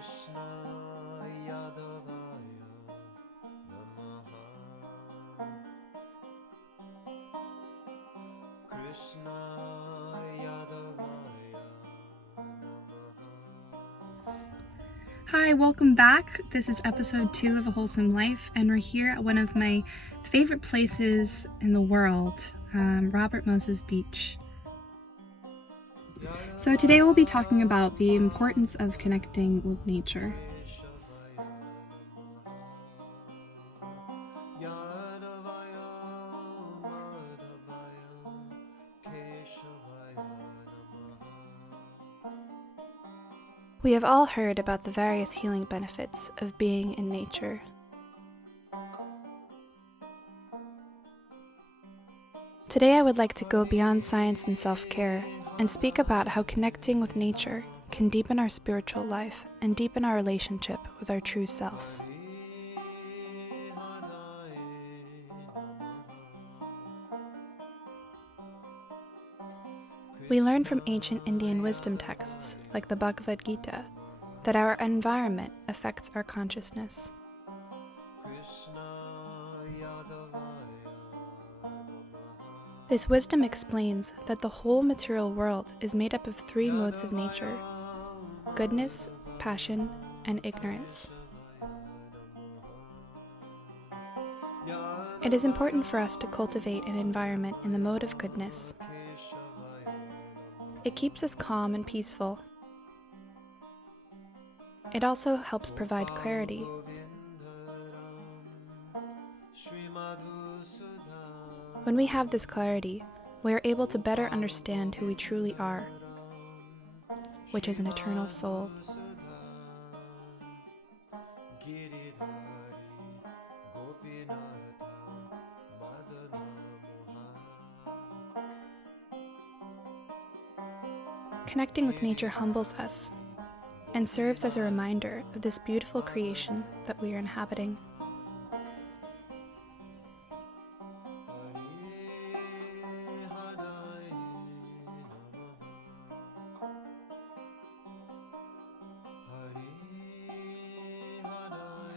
Hi, welcome back. This is episode 2 of A Wholesome Life, and we're here at one of my favorite places in the world, Robert Moses Beach. So today we'll be talking about the importance of connecting with nature. We have all heard about the various healing benefits of being in nature. Today I would like to go beyond science and self-care and speak about how connecting with nature can deepen our spiritual life and deepen our relationship with our true self. We learn from ancient Indian wisdom texts, like the Bhagavad Gita, that our environment affects our consciousness. This wisdom explains that the whole material world is made up of 3 modes of nature: goodness, passion, and ignorance. It is important for us to cultivate an environment in the mode of goodness. It keeps us calm and peaceful. It also helps provide clarity. When we have this clarity, we are able to better understand who we truly are, which is an eternal soul. Connecting with nature humbles us and serves as a reminder of this beautiful creation that we are inhabiting.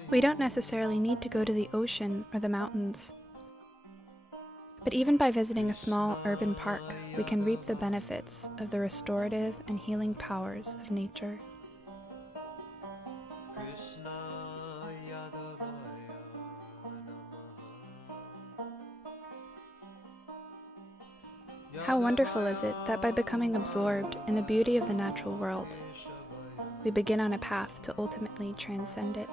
We don't necessarily need to go to the ocean or the mountains, but even by visiting a small urban park, we can reap the benefits of the restorative and healing powers of nature. How wonderful is it that by becoming absorbed in the beauty of the natural world, we begin on a path to ultimately transcend it.